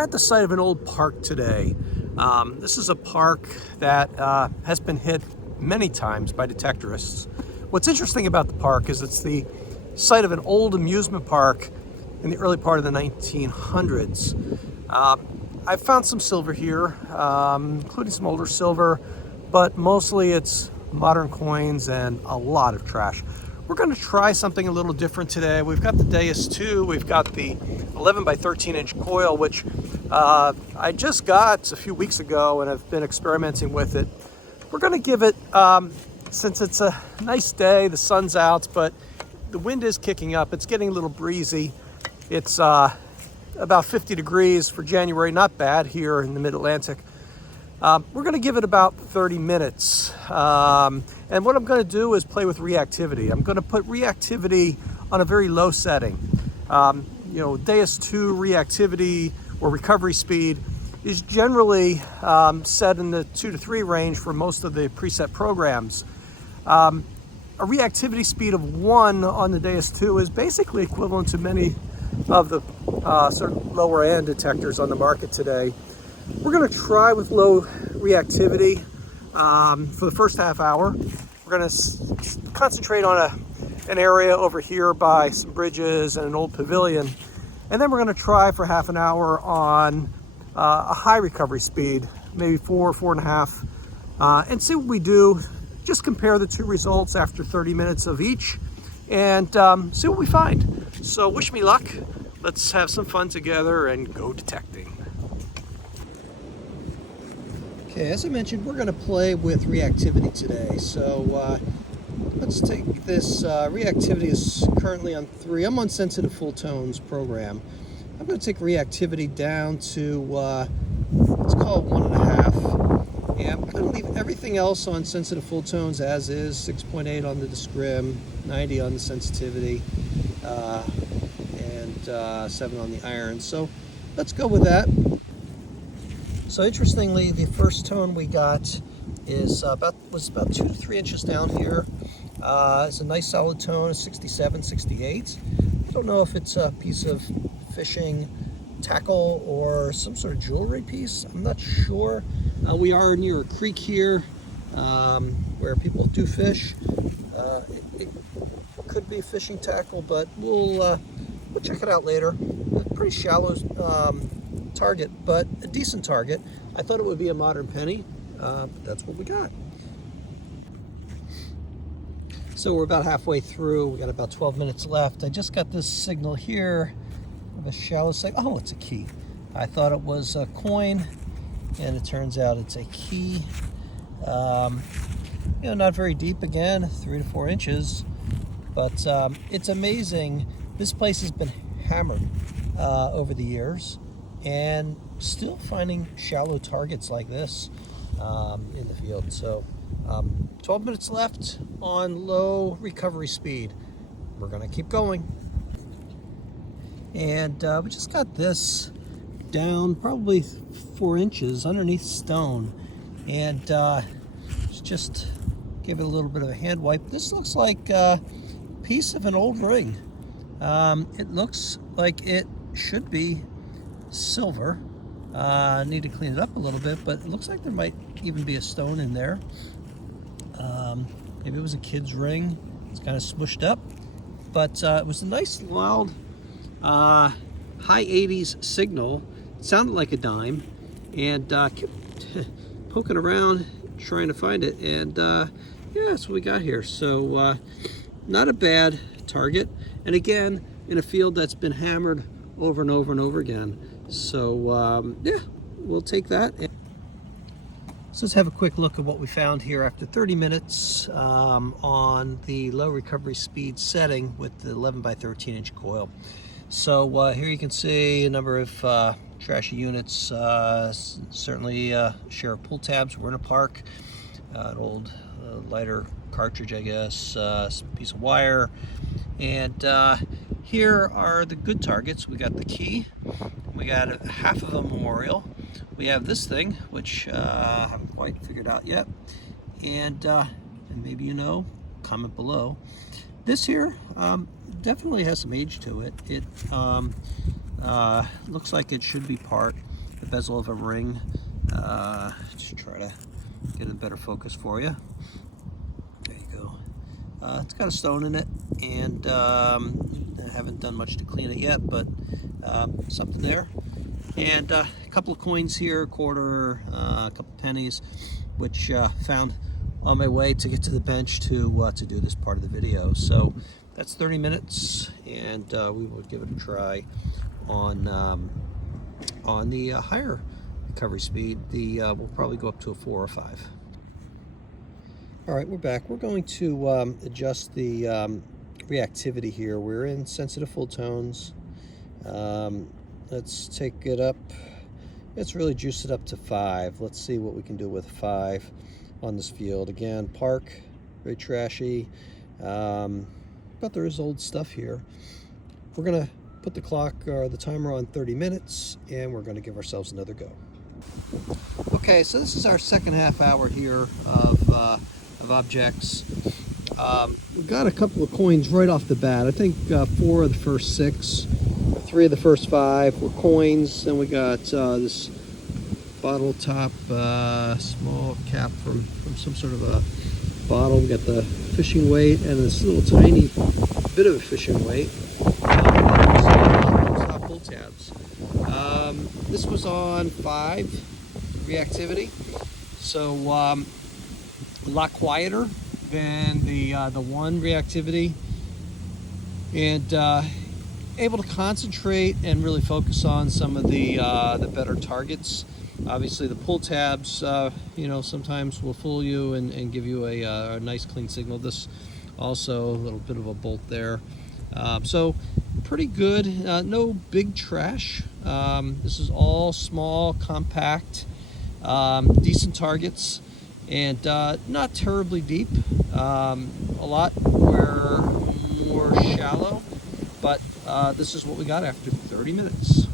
We're at the site of an old park today. This is a park that has been hit many times by detectorists. What's interesting about the park is it's the site of an old amusement park in the early part of the 1900s. I found some silver here, including some older silver, but mostly it's modern coins and a lot of trash. We're going to try something a little different today. We've got the Deus 2, we've got the 11 by 13 inch coil, which I just got a few weeks ago and I've been experimenting with it. We're going to give it, since it's a nice day, the sun's out, but the wind is kicking up. It's getting a little breezy. It's about 50 degrees for January, not bad here in the mid-Atlantic. We're going to give it about 30 minutes. And what I'm going to do is play with reactivity. I'm going to put reactivity on a very low setting. Deus 2 reactivity or recovery speed is generally set in the 2 to 3 range for most of the preset programs. A reactivity speed of 1 on the Deus 2 is basically equivalent to many of the sort of lower end detectors on the market today. We're going to try with low reactivity for the first half hour. We're going to concentrate on an area over here by some bridges and an old pavilion. And then we're going to try for half an hour on a high recovery speed, maybe 4.5, and see what we do. Just compare the two results after 30 minutes of each and see what we find. So wish me luck. Let's have some fun together and go detecting. Okay, as I mentioned, we're going to play with reactivity today. So let's take this. Reactivity is currently on 3. I'm on sensitive full tones program. I'm going to take reactivity down to, let's call it 1.5. And I'm going to leave everything else on sensitive full tones as is, 6.8 on the discrim, 90 on the sensitivity, and 7 on the iron. So let's go with that. So interestingly, the first tone we got is was about 2 to 3 inches down here. It's a nice solid tone, 67, 68. I don't know if it's a piece of fishing tackle or some sort of jewelry piece. I'm not sure. We are near a creek here where people do fish. It could be fishing tackle, but we'll check it out later. A pretty shallow target, but a decent target. I thought it would be a modern penny, but that's what we got. So we're about halfway through. We got about 12 minutes left. I just got this signal here of a shallow signal. Oh, it's a key. I thought it was a coin, and it turns out it's a key. Not very deep again, 3 to 4 inches, but it's amazing. This place has been hammered over the years, and still finding shallow targets like this in the field. So 12 minutes left on low recovery speed. We're going to keep going. And we just got this down probably 4 inches underneath stone, and just give it a little bit of a hand wipe. This looks like a piece of an old ring. It looks like it should be silver. I need to clean it up a little bit, but it looks like there might even be a stone in there. Maybe it was a kid's ring. It's kind of smushed up, but it was a nice loud high 80s signal. It sounded like a dime, and kept poking around trying to find it, and yeah, that's what we got here. So not a bad target, and again in a field that's been hammered over and over and over again. So yeah, we'll take that. So let's have a quick look at what we found here after 30 minutes on the low recovery speed setting with the 11 by 13 inch coil. So here you can see a number of trashy units, certainly share of pull tabs. We're in a park, an old lighter cartridge, I guess, piece of wire. And here are the good targets. We got the key, we got half of a memorial, we have this thing, which I haven't quite figured out yet, and maybe comment below. This here definitely has some age to it. It looks like it should be part bezel of a ring. Just try to get a better focus for you. There you go. It's got a stone in it, and I haven't done much to clean it yet, but something there. And a couple of coins here, a quarter, a couple pennies, which found on my way to get to the bench to do this part of the video. So that's 30 minutes, and we will give it a try on the higher recovery speed. We'll probably go up to a 4 or 5. All right, we're back. We're going to adjust the reactivity here. We're in sensitive full tones. Let's take it up. Let's really juice it up to 5. Let's see what we can do with 5 on this field. Again, park, very trashy, but there is old stuff here. We're gonna put the clock or the timer on 30 minutes, and we're gonna give ourselves another go. Okay, so this is our second half hour here of objects. We've got a couple of coins right off the bat. I think 4 of the first 6, 3 of the first 5 were coins. Then we got this bottle top, small cap from some sort of a bottle. We got the fishing weight and this little tiny bit of a fishing weight. Stop pull tabs. This was on 5 reactivity, so a lot quieter than the 1 reactivity, and able to concentrate and really focus on some of the better targets. Obviously, the pull tabs, you know, sometimes will fool you and give you a nice clean signal. This also a little bit of a bolt there. So pretty good. No big trash. This is all small, compact, decent targets, and not terribly deep. A lot were more shallow, but this is what we got after 30 minutes.